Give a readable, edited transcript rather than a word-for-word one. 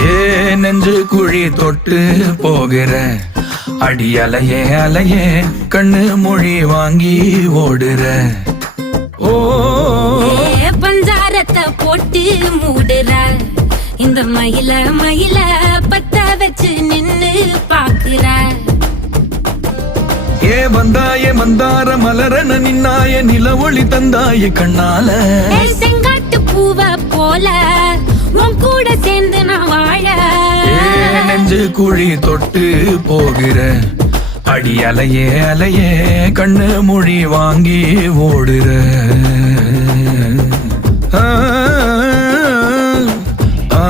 ஏ நெஞ்சு குழி தொட்டு போகிற அடி அலையே அலையே கண்ணு மொழி வாங்கி ஓடுற. ஓ பஞ்சாரத்தை போட்டு மூடுற இந்த மயில மயில பத்த வச்சு நின்னு பாக்குற. ஏ வந்தாய மந்தார மலரன நின்னாய நில ஒளி தந்தாய கண்ணால. செங்காட்டு பூவ போல உன் கூட சேர்ந்து நான் வாழ. நெஞ்சு குழி தொட்டு போகிற அடி அலையே அலையே கண்ணு மொழி வாங்கி ஓடுற. ஆ ஆ